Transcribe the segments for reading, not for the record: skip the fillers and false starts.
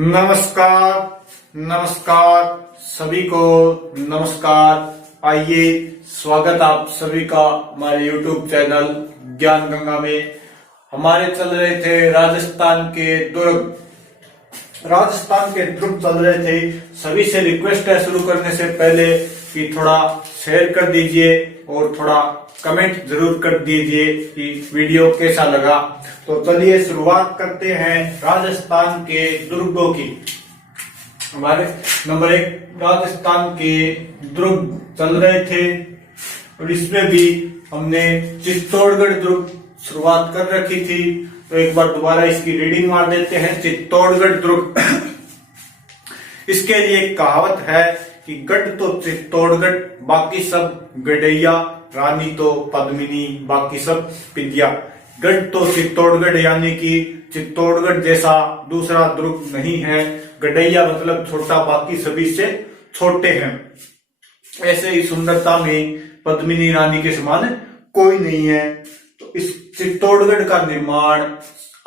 नमस्कार। नमस्कार सभी को नमस्कार। आइए, स्वागत आप सभी का हमारे YouTube चैनल ज्ञान गंगा में। हमारे चल रहे थे राजस्थान के दुर्ग चल रहे थे। सभी से रिक्वेस्ट है शुरू करने से पहले कि थोड़ा शेयर कर दीजिए और थोड़ा कमेंट जरूर कर दीजिए कि वीडियो कैसा लगा। तो चलिए शुरुआत करते हैं राजस्थान के दुर्गों की। हमारे नंबर 1 राजस्थान के दुर्ग चल रहे थे और इसमें भी हमने चित्तौड़गढ़ दुर्ग शुरुआत कर रखी थी। तो एक बार दोबारा इसकी रीडिंग मार देते हैं। चित्तौड़गढ़ दुर्ग इसके लिए एक कहावत है कि गढ़ तो चित्तौड़गढ़ बाकी सब गढ़ैया, रानी तो पद्मिनी बाकी सब पिंदिया। गढ़ तो चित्तौड़गढ़ यानी कि चित्तौड़गढ़ जैसा दूसरा दुर्ग नहीं है। गढ़ैया मतलब छोटा, बाकी सभी से छोटे हैं। ऐसे ही सुंदरता में पद्मिनी रानी के समान कोई नहीं है। तो इस चित्तौड़गढ़ का निर्माण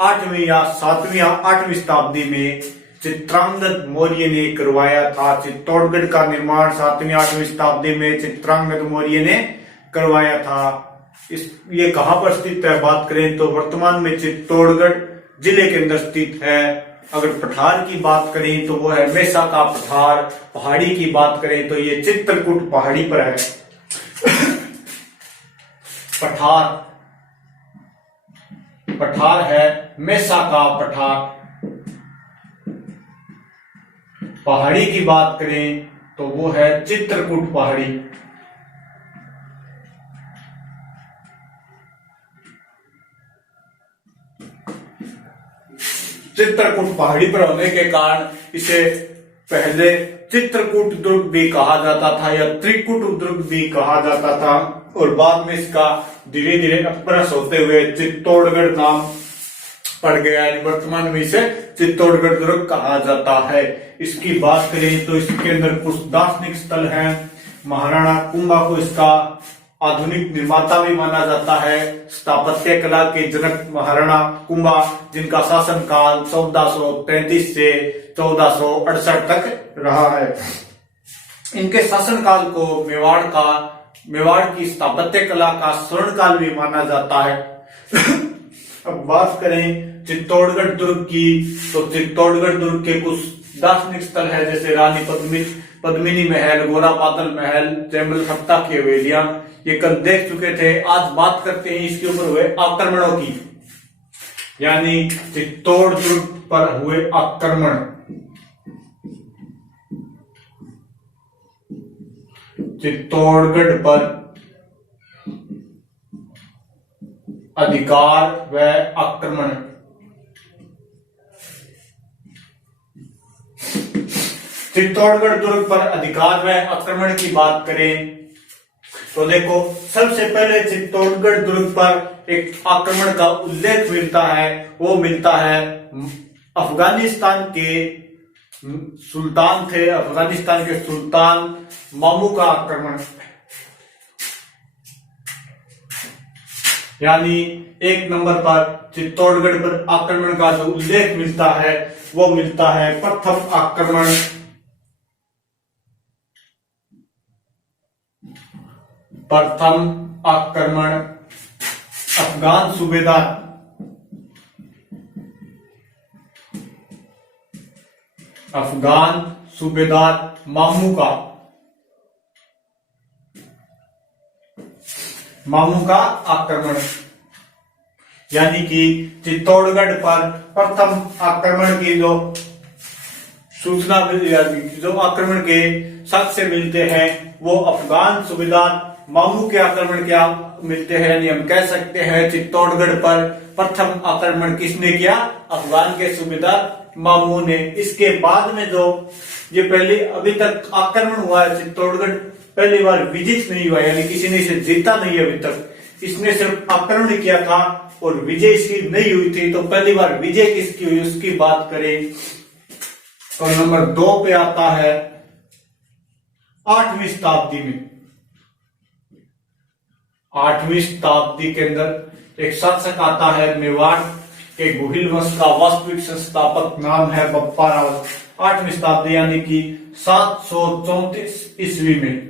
8वीं या 7वीं या 8वीं शताब्दी में चित्रांगद मौर्य ने करवाया था। चित्तौड़गढ़ का निर्माण 7वीं 8वीं शताब्दी में चित्रांगद मौर्य ने करवाया था। ये कहां पर स्थित है बात करें तो वर्तमान में चित्तौड़गढ़ जिले के अंदर स्थित है। अगर पठार की बात करें तो वो है मेसा का पठार। पहाड़ी की बात करें तो ये चित्रकूट पहाड़ी पर है। पठार है मेसा का पठार। पहाड़ी की बात करें तो वो है चित्रकूट पहाड़ी। चित्रकूट पहाड़ी पर होने के कारण इसे पहले चित्रकूट दुर्ग भी कहा जाता था या त्रिकुट दुर्ग भी कहा जाता था और बाद में इसका धीरे धीरे अपभ्रंश होते हुए चित्तौड़गढ़ नाम पड़ गया। वर्तमान में इसे चित्तौड़गढ़ दुर्ग कहा जाता है। इसकी बात करें तो इसके अंदर कुछ दार्शनिक स्थल हैं। महाराणा कुंभा को इसका आधुनिक निर्माता भी माना जाता है। स्थापत्य कला के जनक महाराणा कुंभा, जिनका शासनकाल 1433 से 1468 तक रहा है। इनके शासनकाल को मेवाड़ की स्थापत्य कला का स्वर्ण काल भी माना जाता है। अब बात करें चित्तौड़गढ़ दुर्ग की तो चित्तौड़गढ़ दुर्ग के कुछ दार्शनिक स्थल है, जैसे रानी पद्मिनी महल, गोरा पातल महल, जयमल सप्ता की हवेलियां। ये कल देख चुके थे। आज बात करते हैं इसके ऊपर हुए आक्रमणों की, यानी चित्तौड़ दुर्ग पर हुए आक्रमण। चित्तौड़गढ़ पर अधिकार व आक्रमण। चित्तौड़गढ़ दुर्ग पर अधिकार व आक्रमण की बात करें तो देखो, सबसे पहले चित्तौड़गढ़ दुर्ग पर एक आक्रमण का उल्लेख मिलता है। वो मिलता है अफगानिस्तान के सुल्तान थे, अफगानिस्तान के सुल्तान मामू का आक्रमण। यानी एक नंबर पर चित्तौड़गढ़ पर आक्रमण का जो उल्लेख मिलता है वो मिलता है प्रथम आक्रमण। प्रथम आक्रमण अफगान सूबेदार मामू का आक्रमण। यानी कि चित्तौड़गढ़ पर प्रथम आक्रमण की जो सूचना जो आक्रमण के साक्ष्य मिलते हैं वो अफगान सूबेदार मामू के आक्रमण क्या मिलते हैं। यानी हम कह सकते हैं चित्तौड़गढ़ पर प्रथम आक्रमण किसने किया? अफगान के सूबेदार मामू ने। इसके बाद में जो ये पहले अभी तक आक्रमण हुआ है, चित्तौड़गढ़ पहली बार विजित नहीं हुआ, यानी किसी ने इसे जीता नहीं है अभी तक। इसने सिर्फ आक्रमण किया था और विजय इसकी नहीं हुई थी। तो पहली बार विजय किसकी हुई उसकी बात करें तो नंबर 2 पे आता है 8वीं शताब्दी में। 8वीं शताब्दी के अंदर एक शासक आता है मेवाड़ के गुहिल वंश का वास्तविक संस्थापक नाम है बप्पा रावल। 8वीं शताब्दी यानी कि 734 ईस्वी में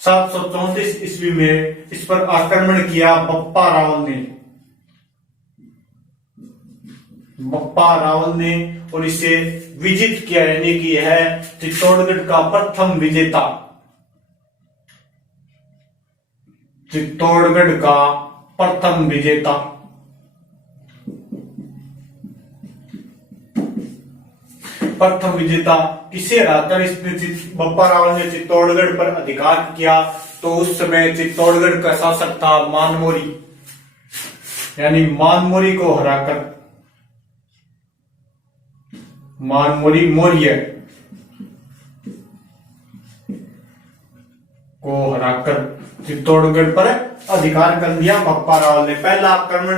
734 ईस्वी में इस पर आक्रमण किया बप्पा रावल ने और इसे विजित किया, यानी कि यह चित्तौड़गढ़ का प्रथम विजेता, चित्तौड़गढ़ का प्रथम विजेता। प्रथम विजेता किसे हराकर इसने बप्पा रावल ने चित्तौड़गढ़ पर अधिकार किया, तो उस समय चित्तौड़गढ़ का शासक था मानमोरी, यानी मानमोरी को हराकर, मानमोरी मौर्य को हराकर चित्तौड़गढ़ पर अधिकार कर लिया बप्पा रावल ने। पहला आक्रमण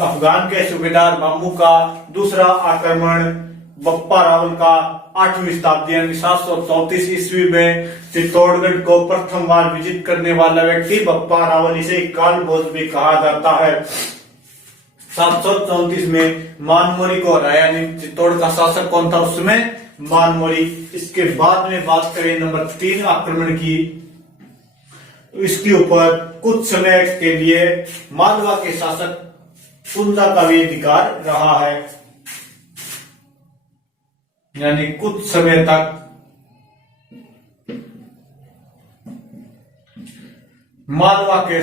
अफगान के सूबेदार मामू का, दूसरा आक्रमण बप्पा रावल का 8वीं शताब्दी यानी 734 ईस्वी में चित्तौड़गढ़ को प्रथम बार विजित करने वाला व्यक्ति बप्पा रावल, इसे कालभोज भी कहा जाता है। 734 में मानमोरी को हराया, यानी चित्तौड़ का शासक कौन था उस समय? मानमोरी। इसके बाद में बात करें नंबर 3 आक्रमण की, तो इसके ऊपर कुछ समय के लिए मालवा के शासक पुंजा का भी अधिकार रहा है, यानी कुछ समय तक मालवा के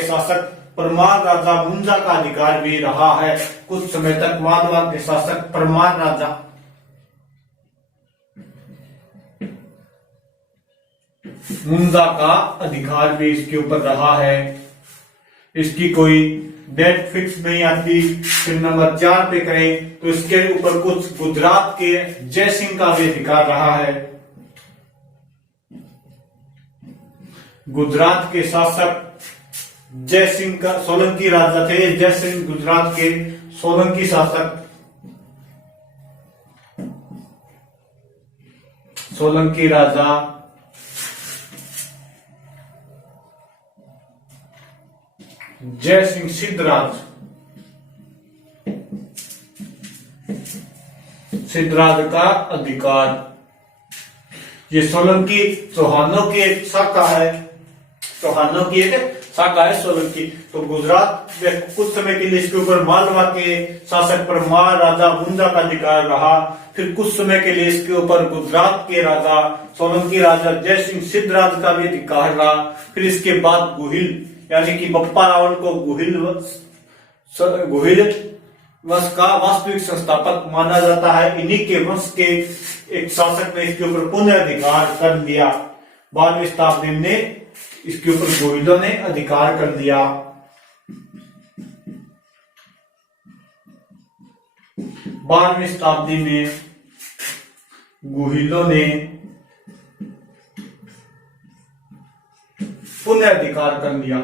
शासक परमार राजा मुंजा का अधिकार भी रहा है। कुछ समय तक मालवा के शासक परमार राजा मुंजा का अधिकार भी इसके ऊपर रहा है। इसकी कोई डेट फिक्स नहीं आती। फिर नंबर 4 पे करें तो इसके ऊपर कुछ गुजरात के जयसिंह का भी अधिकार रहा है। गुजरात के शासक जयसिंह का सोलंकी राजा थे। जयसिंह गुजरात के सोलंकी शासक, सोलंकी राजा जयसिंह सिद्धराज का अधिकार। ये सोलंकी चौहानों की एक शाखा है, चौहानों की एक शाखा है सोलंकी। तो गुजरात में कुछ समय के लिए इसके ऊपर मालवा के शासक परमार राजा मुंजा का अधिकार रहा। फिर कुछ समय के लिए इसके ऊपर गुजरात के राजा सोलंकी राजा जयसिंह सिद्धराज का भी अधिकार रहा। फिर इसके बाद गुहिल, यानी कि बप्पा रावल को गुहिल वंश का वास्तविक संस्थापक माना जाता है। इन्हीं के वंश के एक शासक ने इसके ऊपर पुनः अधिकार कर लिया। 12वीं शताब्दी में इसके ऊपर गुहिलों ने अधिकार कर लिया। 12वीं शताब्दी में गुहिलों ने पुनः अधिकार कर लिया।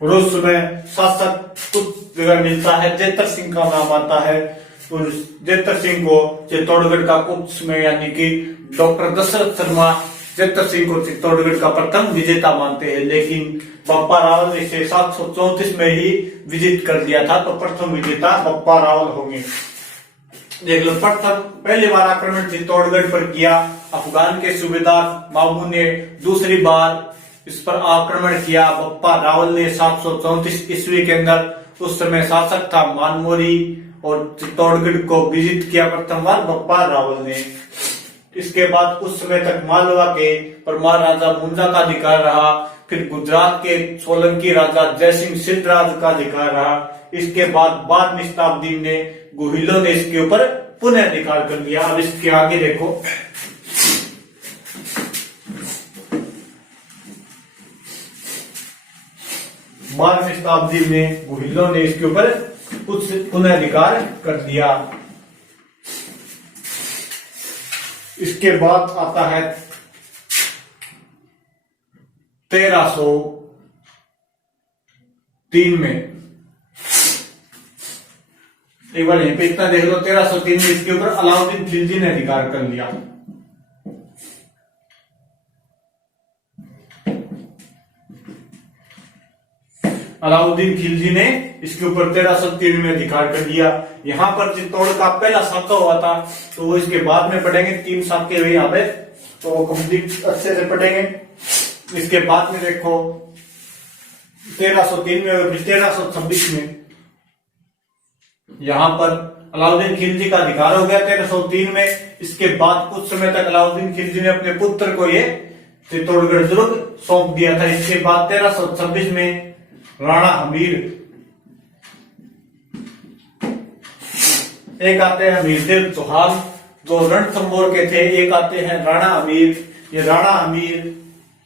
और उस समय शासक कुछ जगह मिलता है, जेतर सिंह का नाम आता है। और जेतर सिंह को चित्तौड़गढ़ का कुछ समय, यानी कि डॉक्टर दशरथ शर्मा जेतर सिंह को चित्तौड़गढ़ का प्रथम विजेता मानते हैं। लेकिन बप्पा रावल ने इसे 734 में ही विजित कर दिया था, तो प्रथम विजेता बप्पा रावल होंगे। देख लो, प्रथम पहली बार आक्रमण चित्तौड़गढ़ पर किया अफगान के सूबेदार मामू ने। दूसरी बार इस पर आक्रमण किया बप्पा रावल ने 734 ईस्वी के अंदर। उस समय शासक था मानमोरी और चित्तौड़गढ़ को विजित किया प्रथम बार बप्पा रावल ने। इसके बाद कुछ समय तक मालवा के परमार राजा मुंजा का अधिकार रहा। फिर गुजरात के सोलंकी राजा जयसिंह सिद्धराज का अधिकार रहा। इसके बाद 12वीं शताब्दी में गुहिलों ने इसके ऊपर पुनः अधिकार कर लिया। अब इसके आगे देखो, 12वीं शताब्दी में गुहिलों ने इसके ऊपर कुछ पुनः अधिकार कर दिया। इसके बाद आता है 1303 में एक बार यहीं पे इतना देख लो, 1303 में इसके ऊपर अलाउद्दीन खिलजी ने अधिकार कर लिया। अलाउद्दीन खिलजी ने इसके ऊपर 1303 में अधिकार कर लिया। यहाँ पर चित्तौड़ का पहला साका हुआ था, तो वो इसके बाद में पढ़ेंगे। 3 साके हुए यहाँ पे, तो वो कंप्लीट अच्छे से पढ़ेंगे। इसके बाद में देखो 1303 में, फिर 1326 में यहाँ पर अलाउद्दीन खिलजी का अधिकार हो गया 1303 में। इसके बाद कुछ समय तक अलाउद्दीन खिलजी ने अपने पुत्र को ये चित्तौड़गढ़ दुर्ग सौंप दिया था। इसके बाद 1326 में राणा हमीर, एक आते हैं हमीरदेव चौहान जो रणथंभौर के थे, एक आते हैं राणा हमीर। ये राणा हमीर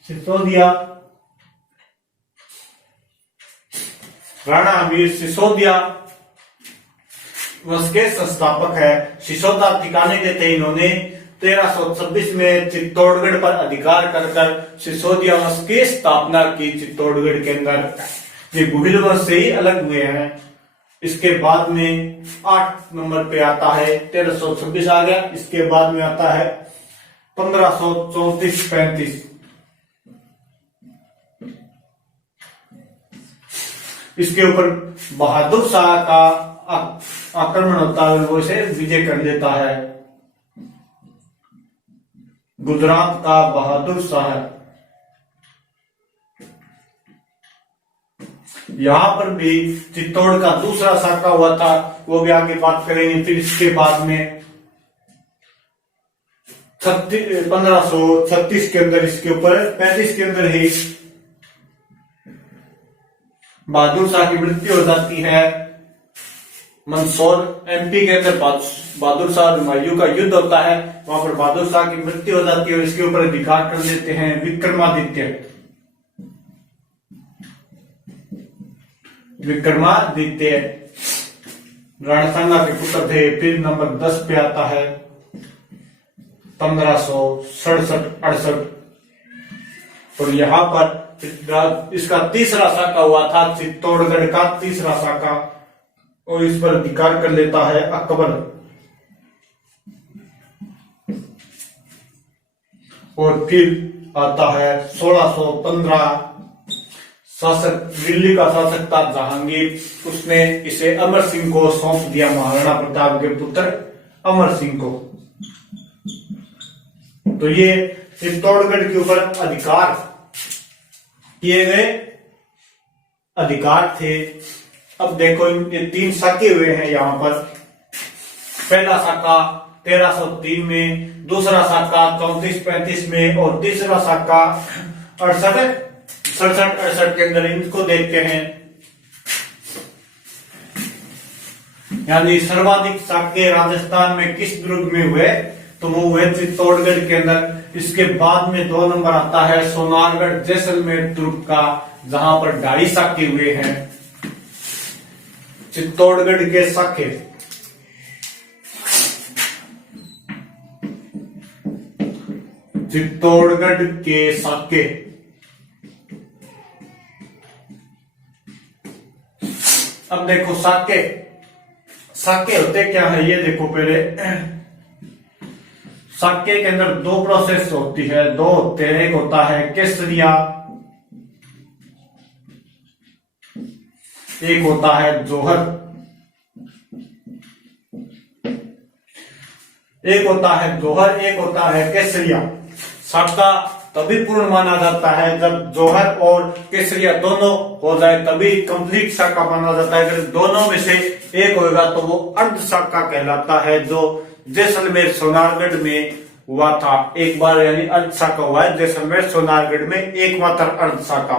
सिसोदिया, राणा हमीर सिसोदिया वंश के संस्थापक है। सिसोदा ठिकाने के थे इन्होंने। 1326 में चित्तौड़गढ़ पर अधिकार कर कर सिसोदिया वंश की स्थापना की चित्तौड़गढ़ के अंदर। ये गुहिल वंश से ही अलग हुए हैं। इसके बाद में 8 नंबर पे आता है 1326 आ गया। इसके बाद में आता है 1534-35। इसके ऊपर बहादुर शाह का आक्रमण होता है, वो इसे विजय कर लेता है। गुजरात का बहादुर शाह, यहां पर भी चित्तौड़ का दूसरा साका हुआ था, वो भी आगे बात करेंगे। फिर इसके बाद में 1536 के अंदर, इसके ऊपर 35 के अंदर ही बहादुर शाह की मृत्यु हो जाती है। मंदसौर एमपी के अंदर बहादुर शाह हुमायूं का युद्ध होता है, वहां पर बहादुर शाह की मृत्यु हो जाती है और इसके ऊपर अधिकार कर लेते हैं विक्रमादित्य। विक्रमादित्य रणथंगा के पुत्र थे। फिर नंबर 10 पे आता है 1567-68, और यहाँ पर इसका तीसरा साका हुआ था, चित्तौड़गढ़ का तीसरा साका, और इस पर अधिकार कर लेता है अकबर। और फिर आता है 1615, शासक दिल्ली का शासक था जहांगीर, उसने इसे अमर सिंह को सौंप दिया, महाराणा प्रताप के पुत्र अमर सिंह को। तो ये चित्तौड़गढ़ के ऊपर अधिकार किए गए अधिकार थे। अब देखो ये 3 साके हुए हैं यहाँ पर। पहला साका 1303 में, दूसरा साका 34-35 में, और तीसरा साका 67-68 के अंदर। इनको देखते हैं, यानी सर्वाधिक साके राजस्थान में किस दुर्ग में हुए, तो वो हुए चित्तौड़गढ़ के अंदर। इसके बाद में 2 नंबर आता है सोनारगढ़ जैसलमेर दुर्ग का, जहां पर 2.5 साके हुए हैं चित्तौड़गढ़ के साके। चित्तौड़गढ़ के साके, अब देखो साके साके होते क्या है, ये देखो पहले साके के अंदर 2 प्रोसेस होती है, 2 होते हैं। एक होता है केसरिया, एक होता है जोहर। एक होता है जोहर, एक होता है केसरिया। साका तभी पूर्ण माना जाता है जब जोहर और केसरिया दोनों हो जाए, तभी कंप्लीट साका माना जाता है। अगर दोनों में से एक होगा तो वो अर्ध साका कहलाता है, जो जैसलमेर सोनारगढ़ में हुआ था एक बार, यानी अर्ध साका हुआ है जैसलमेर सोनारगढ़ में एकमात्र अर्ध साका।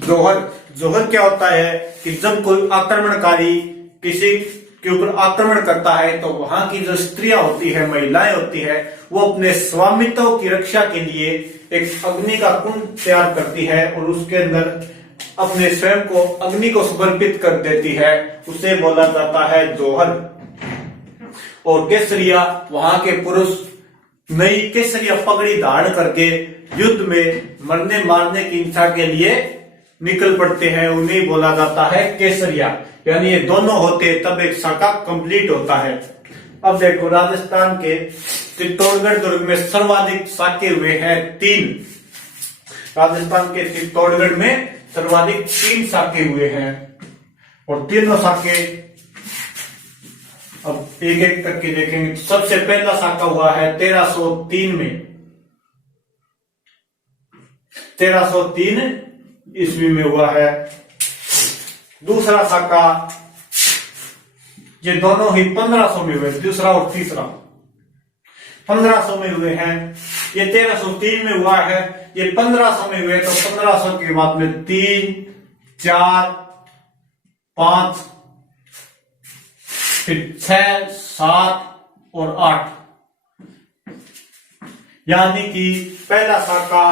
जोहर क्या होता है कि जब कोई आक्रमणकारी किसी के ऊपर आक्रमण करता है, तो वहां की जो स्त्रियां होती है, महिलाएं होती है, वो अपने स्वामित्व की रक्षा के लिए एक अग्नि का कुंड तैयार करती है और उसके अंदर अपने स्वयं को अग्नि को समर्पित कर देती है, उसे बोला जाता है जोहर। और केसरिया, वहां के पुरुष नई केसरिया पगड़ी धारण करके युद्ध में मरने मारने की इच्छा के लिए निकल पड़ते हैं उन्हें बोला जाता है केसरिया। यानी ये दोनों होते तब एक शाखा कंप्लीट होता है। अब देखो राजस्थान के चित्तौड़गढ़ दुर्ग में सर्वाधिक शाखे हुए हैं 3। राजस्थान के चित्तौड़गढ़ में सर्वाधिक 3 शाखे हुए हैं और तीनों शाखे अब एक एक करके देखेंगे। सबसे पहला शाखा हुआ है 1303 में, 1303 ईस्वी में हुआ है। दूसरा शाखा, ये दोनों ही 1500 में हुए, दूसरा और तीसरा 1500 में हुए हैं। ये 1303 में हुआ है, ये 1500 में हुए। तो 1500 के बाद में 3, 4, 5, फिर 6, 7 और 8, यानी कि पहला शाखा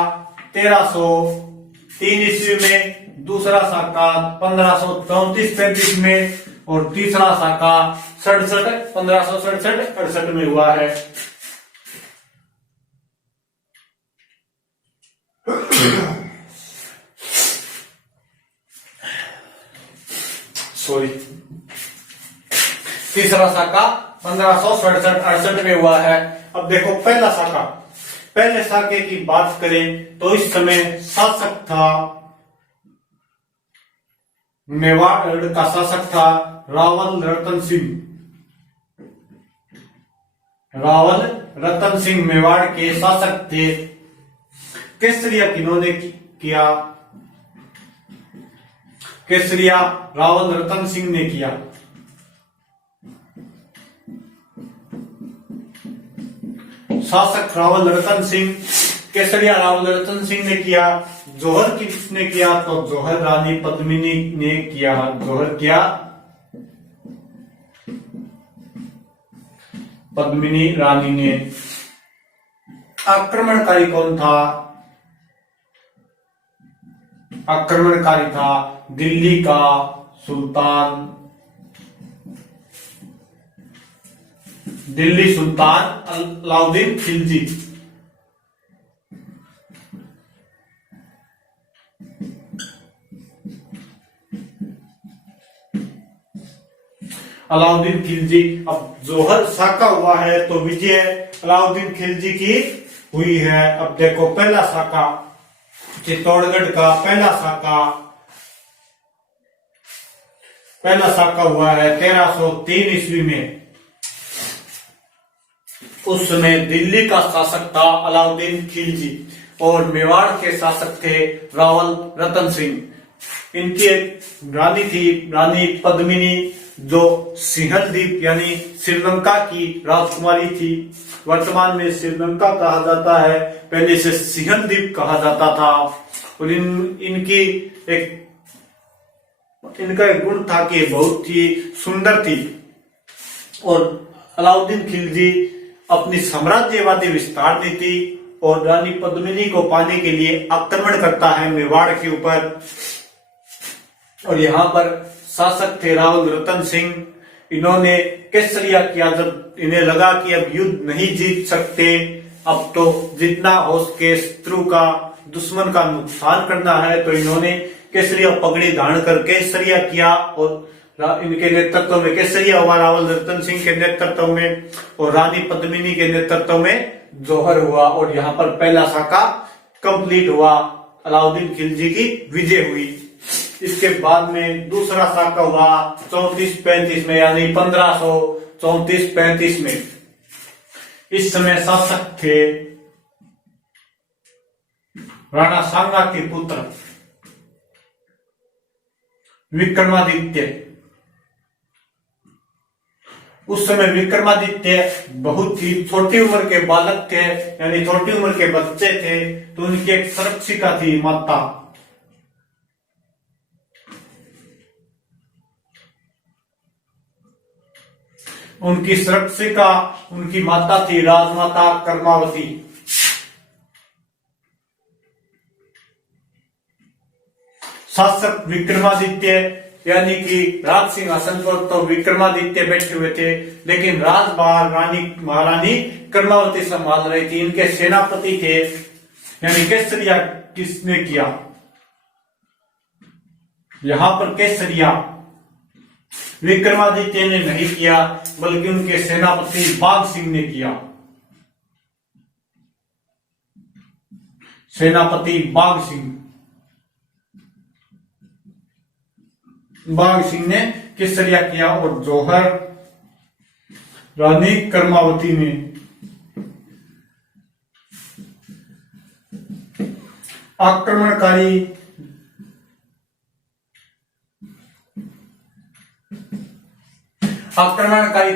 1303 ईस्वी में, दूसरा शाखा 1534-35 में और तीसरा शाखा 1567-68 में हुआ है। सॉरी, तीसरा शाखा 1567-68 में हुआ है। अब देखो पहला शाखा, पहले शाखे की बात करें तो इस समय शासक था, मेवाड़ का शासक था रावल रतन सिंह। रावल रतन सिंह मेवाड़ के शासक थे। केसरिया किन्होंने किया? केसरिया रावल रतन सिंह ने किया। शासक रावल रतन सिंह, केसरिया रावल रतन सिंह ने किया। जौहर किसने किया? तो जौहर रानी पद्मिनी ने किया। जौहर क्या? पद्मिनी रानी ने। आक्रमणकारी कौन था? आक्रमणकारी था दिल्ली का सुल्तान, दिल्ली सुल्तान अलाउद्दीन खिलजी। अलाउद्दीन खिलजी। अब जौहर शाखा हुआ है तो विजय अलाउद्दीन खिलजी की हुई है। अब देखो पहला शाखा, चित्तौड़गढ़ का पहला शाखा हुआ है 1303 ईस्वी में। उस समय दिल्ली का शासक था अलाउद्दीन खिलजी और मेवाड़ के शासक थे रावल रतन सिंह। इनकी एक रानी थी, रानी पद्मिनी, जो सिंहल द्वीप यानी श्रीलंका की राजकुमारी थी। वर्तमान में श्रीलंका कहा जाता है, पहले से सिंहल द्वीप कहा जाता था। और इनका एक गुण था कि बहुत ही सुंदर थी। और अलाउद्दीन खिलजी अपनी साम्राज्यवादी विस्तार नीति और रानी पद्मिनी को पाने के लिए आक्रमण करता है मेवाड़ के ऊपर। और यहाँ पर शासक थे रावल रतन सिंह। इन्होंने केसरिया किया जब इन्हें लगा कि अब युद्ध नहीं जीत सकते, अब तो जितना हो सके शत्रु का, दुश्मन का नुकसान करना है, तो इन्होंने केसरिया पगड़ी धारण कर केसरिया किया। और इनके नेतृत्व में केसरिया हुआ, रावल रतन सिंह के नेतृत्व में, और रानी पद्मिनी के नेतृत्व में जौहर हुआ। और यहाँ पर पहला शाखा कंप्लीट हुआ, अलाउद्दीन खिलजी की विजय हुई। इसके बाद में दूसरा शाखा हुआ 34-35 में, यानी 1534-35 में। इस समय शासक थे राणा सांगा के पुत्र विक्रमादित्य। उस समय विक्रमादित्य बहुत ही छोटी उम्र के बालक थे, यानी छोटी उम्र के बच्चे थे। तो उनकी एक संरक्षिका थी माता, उनकी संरक्षिका, उनकी माता थी राजमाता कर्मावती। शासक विक्रमादित्य, यानी कि राज सिंहासन पर तो विक्रमादित्य बैठे हुए थे, लेकिन राजभार महारानी कर्मावती संभाल रही थी। इनके सेनापति थे, यानी केसरिया किसने किया? यहाँ पर केसरिया विक्रमादित्य ने नहीं किया, बल्कि उनके सेनापति बाघ सिंह ने किया। सेनापति बाघ सिंह ने केसरिया किया। और जौहर रानी कर्मावती ने आक्रमणकारी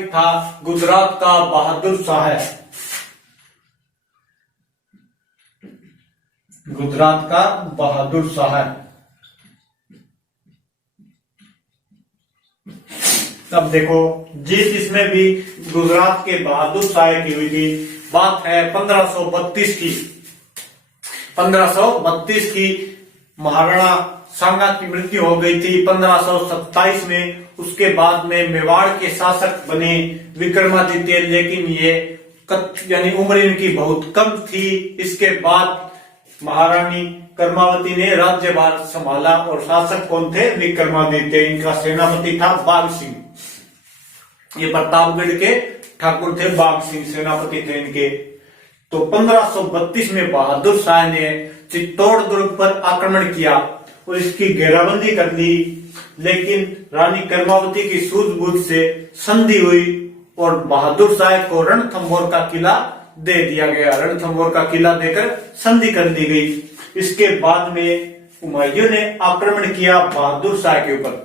था गुजरात का बहादुर शाह। गुजरात का बहादुर शाह। तब देखो जीत इसमें भी गुजरात के बहादुर शाह की हुई थी। बात है 1532 की। 1532 की महाराणा सांगा की मृत्यु हो गई थी 1527 में। उसके बाद में मेवाड़ के शासक बने विक्रमादित्य, लेकिन ये यानी उम्र इनकी बहुत कम थी। इसके बाद महारानी कर्मावती ने राज्यभार संभाला और शासक कौन थे? विक्रमादित्य। इनका सेनापति था बाघ सिंह। ये प्रतापगढ़ के ठाकुर थे, बाघ सिंह सेनापति थे इनके। तो 1532 में बहादुर शाह ने चित्तौड़ दुर्ग पर आक्रमण किया और इसकी घेराबंदी कर ली, लेकिन रानी कर्मावती की सूझबूझ से संधि हुई और बहादुर शाह को रणथंभौर का किला दे दिया गया। रणथंभौर का किला देकर संधि कर दी गई। इसके बाद में हुमायूं ने आक्रमण किया बहादुर शाह के ऊपर।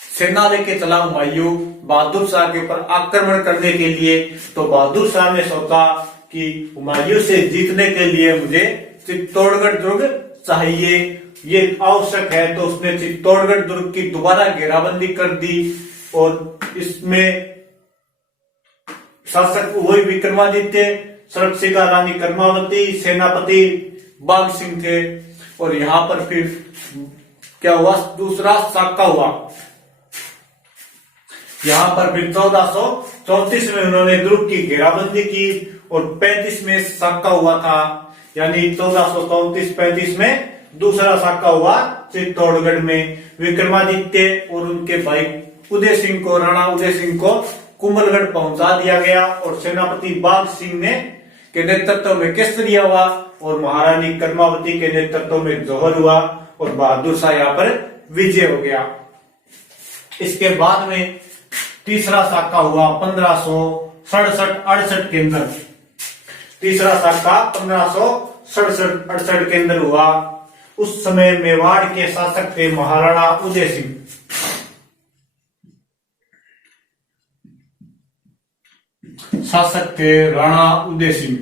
सेना लेके चला हुमायूं बहादुर शाह के ऊपर आक्रमण करने के लिए। तो बहादुर शाह ने सोचा कि हुमायूं से जीतने के लिए मुझे चित्तौड़गढ़ दुर्ग चाहिए, ये आवश्यक है। तो उसने चित्तौड़गढ़ दुर्ग की दोबारा घेराबंदी कर दी और इसमें शासक वही विक्रमादित्य, सुरक्षिका रानी कर्मावती, सेनापति बाघ सिंह थे। और यहाँ पर फिर क्या हुआ? दूसरा साका हुआ। यहाँ पर फिर 1434 में उन्होंने दुर्ग की घेराबंदी की और 35 में साका हुआ था। यानी 1434-35 में दूसरा साका हुआ चित्तौड़गढ़ में। विक्रमादित्य और उनके भाई उदय सिंह को, राणा उदय सिंह को कुंभलगढ़ पहुंचा दिया गया और सेनापति बाघ सिंह ने के नेतृत्व में केसरिया हुआ और महारानी कर्मावती के नेतृत्व में जौहर हुआ और बहादुर शाह यहाँ पर विजय हो गया। इसके बाद में तीसरा साका हुआ 1567-68 के अंदर। तीसरा साका 1567-68 के अंदर हुआ। उस समय मेवाड़ के शासक थे महाराणा उदय सिंह। शासक थे राणा उदय सिंह।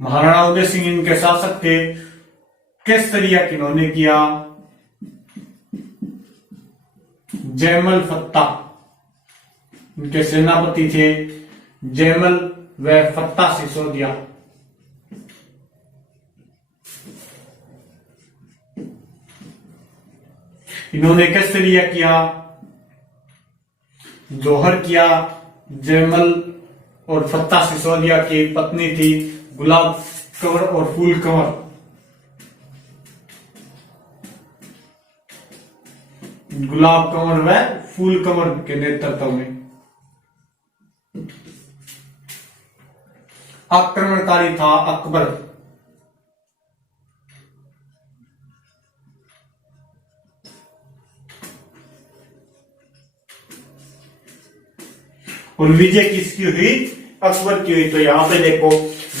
महाराणा उदय सिंह इनके शासक थे। केसरिया किन्होंने किया? जयमल फत्ता इनके सेनापति थे। जयमल व फत्ता सिसोदिया। इन्होंने केसरिया किया, जौहर किया। जयमल और फत्ता सिसोदिया की पत्नी थी गुलाब कंवर और फूल कंवर। गुलाब कंवर व फूल कंवर के नेतृत्व में आक्रमणकारी था अकबर। और विजय किसकी हुई? अकबर की हुई। तो यहाँ पे देखो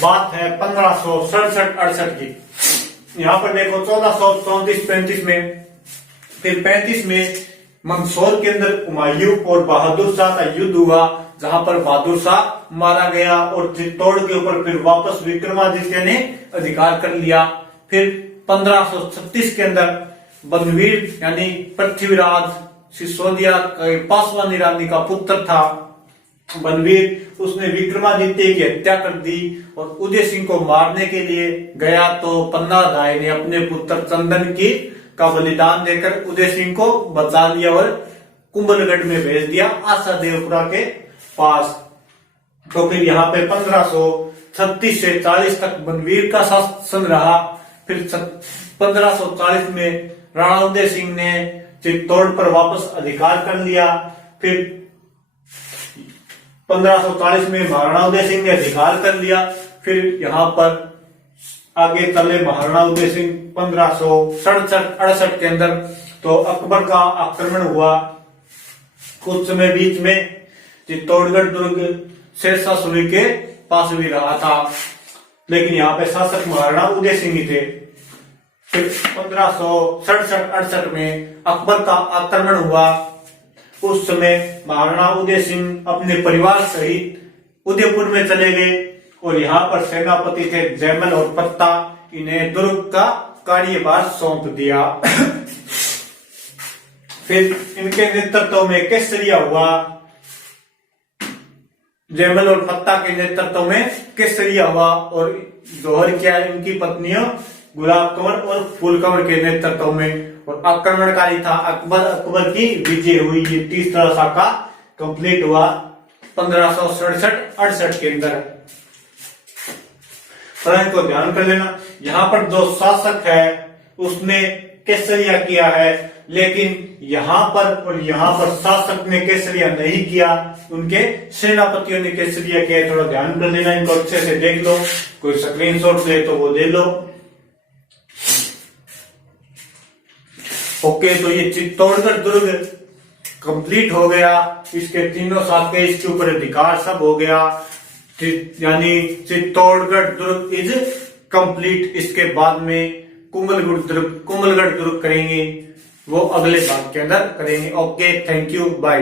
बात है 1567-68 की। यहाँ पर देखो 1434-35 में, फिर 35 में मंदसौर के अंदर हुमायूं और बहादुर शाह का युद्ध हुआ, जहां पर बहादुर शाह मारा गया और चित्तौड़ के ऊपर फिर वापस विक्रमादित्य ने अधिकार कर लिया। फिर 1536 के अंदर बनवीर यानी पृथ्वीराज सिसोदिया पासवानी रानी का पुत्र था बनवीर, उसने विक्रमादित्य की हत्या कर दी और उदय सिंह को मारने के लिए गया। तो पन्नाधाय ने अपने पुत्र चंदन की का बलिदान देकर उदय सिंह को बचा लिया और कुंभलगढ़ में भेज दिया, आशा देवपुरा के पास। तो फिर यहाँ पे 1536 से 40 तक बनवीर का शासन रहा। फिर 1540 में राणा उदय सिंह ने चित्तौड़ पर वापस अधिकार कर लिया। फिर 1540 में महाराणा उदय सिंह ने अधिकार कर लिया। फिर यहाँ पर आगे चले महाराणा उदय सिंह 1567-68 के अंदर तो अकबर का आक्रमण हुआ। कुछ समय बीच में चित्तौड़गढ़ दुर्ग शेरशाह सूरी के पास भी रहा था, लेकिन यहाँ पे शासक महाराणा उदय सिंह ही थे। फिर 1567-68 में अकबर का आक्रमण हुआ। उस समय महाराणा उदय सिंह अपने परिवार सहित उदयपुर में चले गए और यहाँ पर सेनापति थे जयमल और पत्ता, इन्हें दुर्ग का कार्यभार सौंप दिया। फिर इनके नेतृत्व में केसरिया हुआ। जयमल और पत्ता के नेतृत्व में केसरिया हुआ और जौहर किया इनकी पत्नियों गुलाब कंवर और फूल कंवर के नेतृत्व में, और आक्रमणकारी था अकबर। अकबर की विजय हुई। ये 30 तरह का कंप्लीट हुआ 1567-68 के अंदर। को ध्यान कर लेना, यहाँ पर जो शासक है उसने केसरिया किया है, लेकिन यहाँ पर और यहाँ पर शासक ने केसरिया नहीं किया, उनके सेनापतियों ने केसरिया किया। थोड़ा ध्यान कर लेना, इनको अच्छे से देख लो, कोई स्क्रीनशॉट ले तो वो ले लो। ओके, तो ये चित्तौड़गढ़ दुर्ग कंप्लीट हो गया। इसके तीनों साके, इसके ऊपर अधिकार सब हो गया, यानी चित्तौड़गढ़ दुर्ग इज कंप्लीट। इसके बाद में कुंभलगढ़ दुर्ग करेंगे, वो अगले भाग के अंदर करेंगे। Okay, thank you, bye.